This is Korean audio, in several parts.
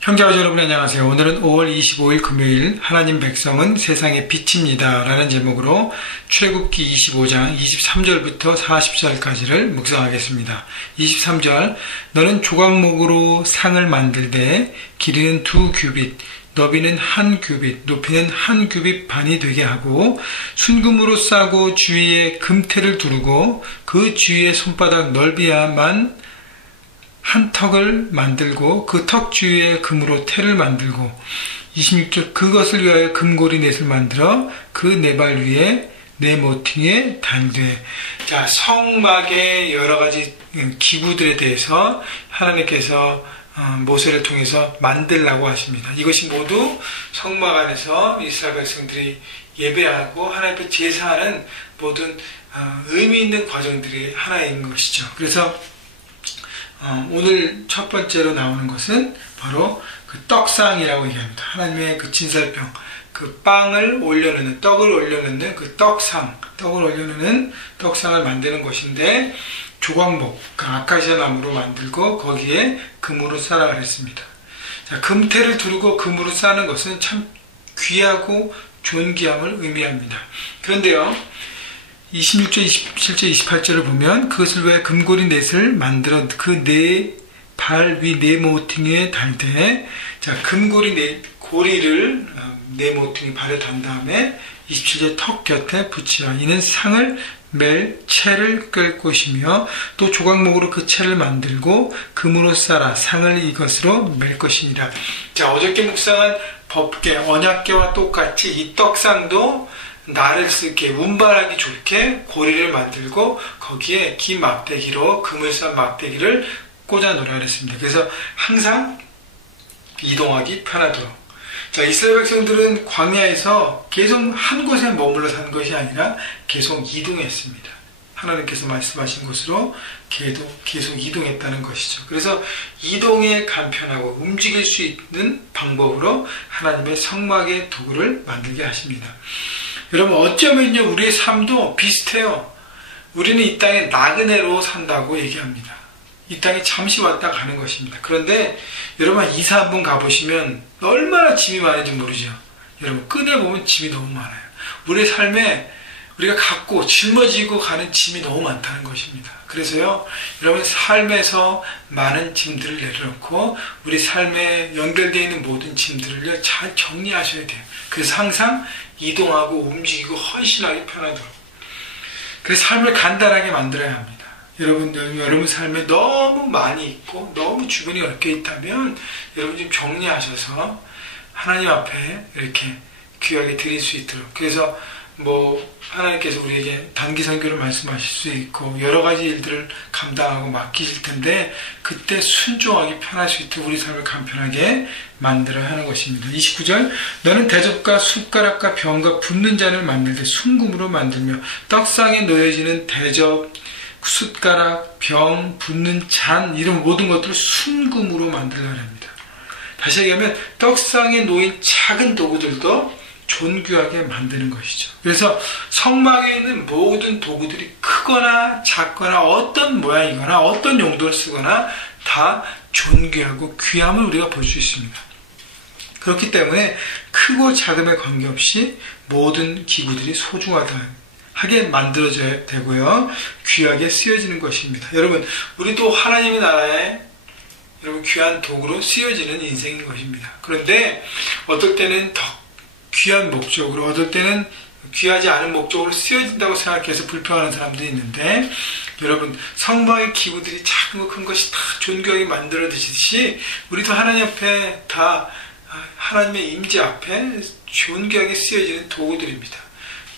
형제와 여러분 안녕하세요. 오늘은 5월 25일 금요일 하나님 백성은 세상의 빛입니다 라는 제목으로 출애굽기 25장 23절부터 40절까지를 묵상하겠습니다. 23절 너는 조각목으로 상을 만들되 길이는 2규빗 너비는 1규빗 높이는 1규빗 반이 되게 하고 순금으로 싸고 주위에 금테를 두르고 그 주위에 손바닥 넓이야만 한 턱을 만들고 그 턱 주위에 금으로 테를 만들고 26절 그것을 위하여 금고리 넷을 만들어 그 네 발 위에 네 모퉁이에 단되. 자, 성막의 여러 가지 기구들에 대해서 하나님께서 모세를 통해서 만들라고 하십니다. 이것이 모두 성막 안에서 이스라엘 백성들이 예배하고 하나님 앞에 제사하는 모든 의미 있는 과정들이 하나인 것이죠. 그래서 오늘 첫 번째로 나오는 것은 바로 그 떡상이라고 얘기합니다. 하나님의 그 진설병, 그 빵을 올려놓는, 떡을 올려놓는 그 떡상, 떡을 올려놓는 떡상을 만드는 것인데 조각목, 그 아카시아 나무로 만들고 거기에 금으로 싸라 그랬습니다. 자, 금테를 두르고 금으로 싸는 것은 참 귀하고 존귀함을 의미합니다. 그런데요, 26절, 27절, 28절을 보면 그것을 위해 금고리 넷을 만들어 그 네 발 위 네 모퉁이에 달되. 자, 금고리 고리를 네 모퉁이 발에 단 다음에 27절 턱 곁에 붙이라. 이는 상을 멜 채를 꿰 것이며 또 조각목으로 그 채를 만들고 금으로 싸라. 상을 이것으로 멜 것이니라. 자, 어저께 묵상한 법궤, 언약궤와 똑같이 이 떡상도 날을 쓰게 운반하기 좋게 고리를 만들고 거기에 긴 막대기로 금을 싼 막대기를 꽂아 놓으라 그랬습니다. 그래서 항상 이동하기 편하도록. 자, 이스라엘 백성들은 광야에서 계속 한 곳에 머물러 산 것이 아니라 계속 이동했습니다. 하나님께서 말씀하신 곳으로 계속 이동했다는 것이죠. 그래서 이동에 간편하고 움직일 수 있는 방법으로 하나님의 성막의 도구를 만들게 하십니다. 여러분, 어쩌면요 우리의 삶도 비슷해요. 우리는 이 땅에 나그네로 산다고 얘기합니다. 이 땅에 잠시 왔다 가는 것입니다. 그런데 여러분 이사 한번 가보시면 얼마나 짐이 많은지 모르죠. 여러분 꺼내보면 짐이 너무 많아요. 우리의 삶에 우리가 갖고 짊어지고 가는 짐이 너무 많다는 것입니다. 그래서요 여러분 삶에서 많은 짐들을 내려놓고 우리 삶에 연결되어 있는 모든 짐들을 잘 정리하셔야 돼요. 그래서 항상 이동하고 움직이고 헌신하기 편하도록. 그래서 삶을 간단하게 만들어야 합니다. 여러분 삶에 너무 많이 있고 너무 주변이 얽혀 있다면 여러분 좀 정리하셔서 하나님 앞에 이렇게 귀하게 드릴 수 있도록. 그래서 하나님께서 우리에게 단기 선교를 말씀하실 수 있고 여러 가지 일들을 감당하고 맡기실 텐데 그때 순종하기 편할 수 있도록 우리 삶을 간편하게 만들어야 하는 것입니다. 29절 너는 대접과 숟가락과 병과 붓는 잔을 만들되 순금으로 만들며 떡상에 놓여지는 대접, 숟가락, 병, 붓는 잔 이런 모든 것들을 순금으로 만들려고 합니다. 다시 얘기하면 떡상에 놓인 작은 도구들도 존귀하게 만드는 것이죠. 그래서 성막에 있는 모든 도구들이 크거나 작거나 어떤 모양이거나 어떤 용도를 쓰거나 다 존귀하고 귀함을 우리가 볼 수 있습니다. 그렇기 때문에 크고 작음에 관계없이 모든 기구들이 소중하게 만들어져야 되고요. 귀하게 쓰여지는 것입니다. 여러분, 우리도 하나님의 나라에 여러분 귀한 도구로 쓰여지는 인생인 것입니다. 그런데 어떨 때는 더 귀한 목적으로, 어떨 때는 귀하지 않은 목적으로 쓰여진다고 생각해서 불평하는 사람들이 있는데 여러분 성막의 기구들이 작은 것 큰 것이 다 존귀하게 만들어지듯이 우리도 하나님 앞에 다 하나님의 임재 앞에 존귀하게 쓰여지는 도구들입니다.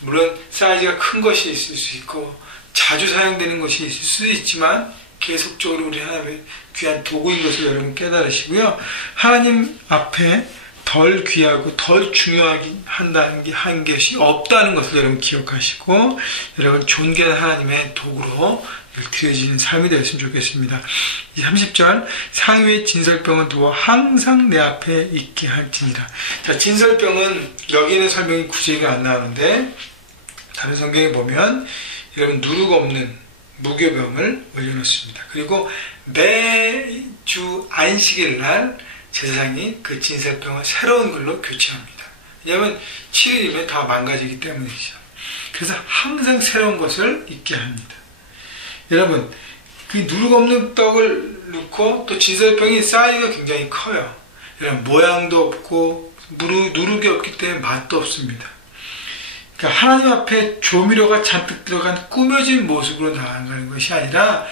물론 사이즈가 큰 것이 있을 수 있고 자주 사용되는 것이 있을 수도 있지만 계속적으로 우리 하나님의 귀한 도구인 것을 여러분 깨달으시고요. 하나님 앞에 덜 귀하고 덜 중요하게 한 것이 없다는 것을 여러분 기억하시고 여러분 존귀한 하나님의 도구로 드려지는 삶이 되었으면 좋겠습니다. 30절 상위의 진설병은 두어 항상 내 앞에 있게 할지니라. 자, 진설병은 여기는 설명이 구체적이 안 나오는데 다른 성경에 보면 여러분 누룩 없는 무교병을 올려놓습니다. 그리고 매주 안식일 날 제사장이 그 진설병을 새로운 걸로 교체합니다. 왜냐하면 7일이면 다 망가지기 때문이죠. 그래서 항상 새로운 것을 있게 합니다. 여러분, 그 누룩 없는 떡을 넣고 또 진설병이 사이즈가 굉장히 커요. 여러분, 모양도 없고 누룩이 없기 때문에 맛도 없습니다. 그러니까 하나님 앞에 조미료가 잔뜩 들어간 꾸며진 모습으로 나아가는 것이 아니라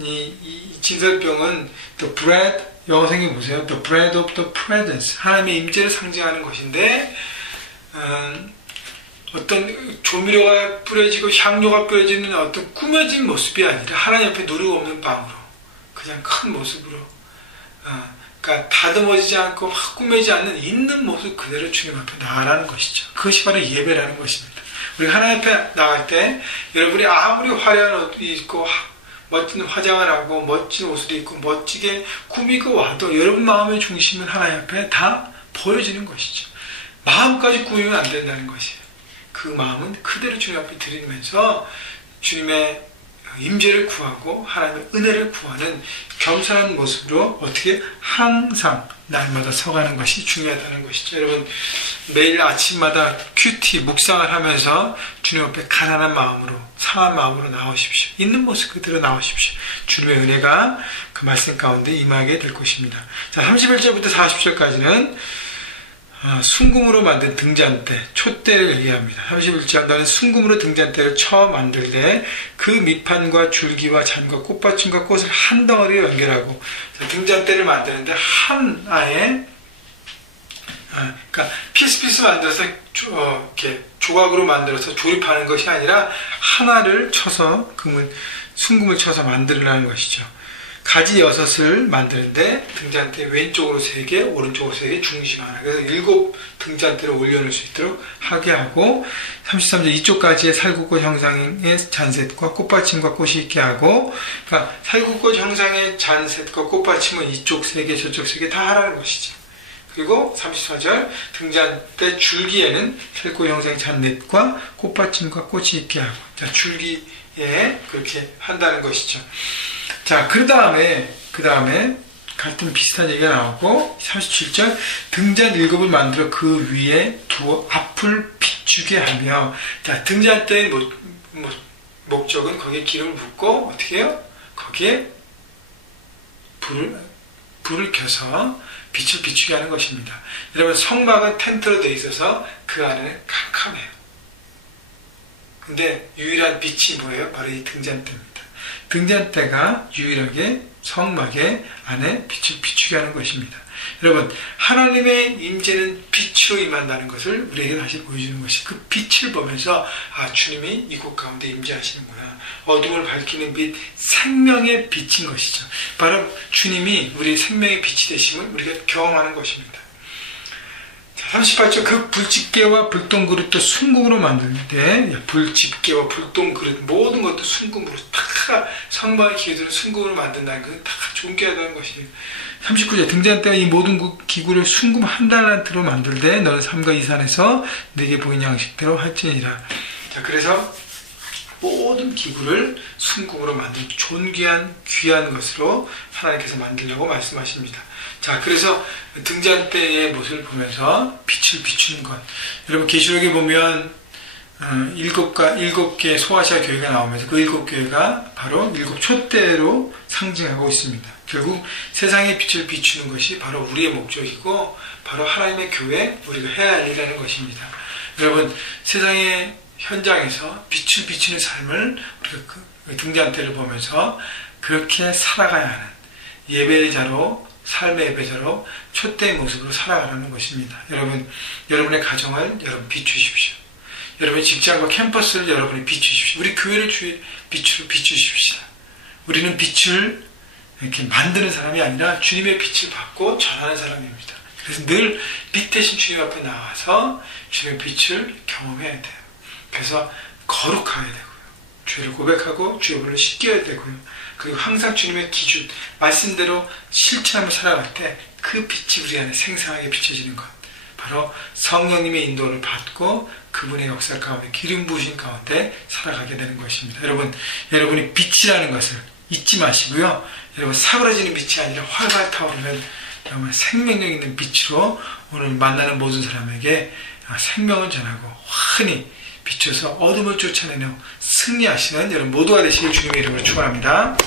이 진설병은 the bread, 영어 성경 보세요. the bread of the presence, 하나님의 임재를 상징하는 것인데 어떤 조미료가 뿌려지고 향료가 뿌려지는 어떤 꾸며진 모습이 아니라 하나님 앞에 누룩 없는 빵으로 그냥 큰 모습으로 그러니까 다듬어지지 않고 막 꾸며지지 않는 있는 모습 그대로 주님 앞에 나아가는 것이죠. 그것이 바로 예배라는 것입니다. 우리 하나님 앞에 나갈 때 여러분이 아무리 화려한 옷을 입고 멋진 화장을 하고 멋진 옷을 입고 멋지게 꾸미고 와도 여러분 마음의 중심은 하나님 앞에 다 보여지는 것이죠. 마음까지 꾸미면 안 된다는 것이에요. 그 마음은 그대로 주님 앞에 드리면서 주님의 임재를 구하고 하나님의 은혜를 구하는 겸손한 모습으로 어떻게 항상 날마다 서가는 것이 중요하다는 것이죠. 여러분, 매일 아침마다 큐티 묵상을 하면서 주님 앞에 가난한 마음으로, 상한 마음으로 나오십시오. 있는 모습 그대로 나오십시오. 주님의 은혜가 그 말씀 가운데 임하게 될 것입니다. 자, 31절부터 40절까지는 순금으로 만든 등잔대, 촛대를 얘기합니다. 31절, 너는 순금으로 등잔대를 쳐 만들되 그 밑판과 줄기와 잔과 꽃받침과 꽃을 한 덩어리로 연결하고, 등잔대를 만드는데 하나에 그러니까 피스 만들어서 이렇게 조각으로 만들어서 조립하는 것이 아니라 하나를 쳐서 순금을 쳐서 만들으라는 것이죠. 가지 6을 만드는데 등잔대 왼쪽으로 3개, 오른쪽으로 3개, 중심 하나. 그래서 7 등잔대를 올려놓을 수 있도록 하게 하고, 33절 이쪽 가지에 살구꽃 형상의 잔셋과 꽃받침과 꽃이 있게 하고, 그러니까 살구꽃 형상의 잔셋과 꽃받침은 이쪽 3개, 저쪽 3개 다 하라는 것이죠. 그리고 34절 등잔대 줄기에는 살구꽃 형상의 잔넷과 꽃받침과 꽃이 있게 하고, 자, 줄기에 그렇게 한다는 것이죠. 자, 그 다음에 같은 비슷한 얘기가 나오고 37절 등잔 7을 만들어 그 위에 두어 앞을 비추게 하며, 자, 등잔대의 목적은 거기에 기름을 붓고 어떻게 해요? 거기에 불을 켜서 빛을 비추게 하는 것입니다. 여러분, 성막은 텐트로 되어 있어서 그 안에는 캄캄해요. 근데 유일한 빛이 뭐예요? 바로 이 등잔대입니다. 등잔대가 유일하게 성막의 안에 빛을 비추게 하는 것입니다. 여러분, 하나님의 임재는 빛으로 임한다는 것을 우리에게 다시 보여주는 것이, 그 빛을 보면서 주님이 이곳 가운데 임재하시는구나. 어둠을 밝히는 빛, 생명의 빛인 것이죠. 바로 주님이 우리의 생명의 빛이 되심을 우리가 경험하는 것입니다. 38절 그 불집게와 불똥그릇도 순금으로 만드는데, 불집게와 불똥그릇 모든 것도 순금으로 다 성막의 기구들은 순금으로 만든다는 것은 다 존귀하다는 것이에요. 39절 등잔대와 이 모든 기구를 순금 한 달란트로 만들되 너는 삼가 이 산에서 내게 보인 양식대로 할지니라. 자, 그래서 모든 기구를 순금으로 만든 존귀한 귀한 것으로 하나님께서 만들려고 말씀하십니다. 자, 그래서 등잔대의 모습을 보면서 빛을 비추는 것. 여러분, 계시록에 보면 7개의 소아시아 교회가 나오면서 그 7교회가 바로 7 촛대로 상징하고 있습니다. 결국 세상의 빛을 비추는 것이 바로 우리의 목적이고 바로 하나님의 교회, 우리가 해야 할 일이라는 것입니다. 여러분, 세상의 현장에서 빛을 비추는 삶을 우리가 그 등잔대를 보면서 그렇게 살아가야 하는 예배자로, 삶의 예배자로 촛대의 모습으로 살아가라는 것입니다. 여러분, 여러분의 가정을 여러분 비추십시오. 여러분의 직장과 캠퍼스를 여러분이 비추십시오. 우리 교회를 빛으로 비추십시오. 우리는 빛을 이렇게 만드는 사람이 아니라 주님의 빛을 받고 전하는 사람입니다. 그래서 늘 빛 대신 주님 앞에 나와서 주님의 빛을 경험해야 돼요. 그래서 거룩해야 되고요. 죄를 고백하고 주의 불을 씻겨야 되고요. 그리고 항상 주님의 기준, 말씀대로 실천하며 살아갈 때 그 빛이 우리 안에 생생하게 비춰지는 것. 바로 성령님의 인도를 받고 그분의 역사 가운데 기름 부으신 가운데 살아가게 되는 것입니다. 여러분이 빛이라는 것을 잊지 마시고요. 여러분, 사그러지는 빛이 아니라 활발 타오르는 정말 생명력 있는 빛으로 오늘 만나는 모든 사람에게 생명을 전하고 환히 비춰서 어둠을 쫓아내는 승리하시는 여러분 모두가 되시길 주님의 이름으로 축원합니다.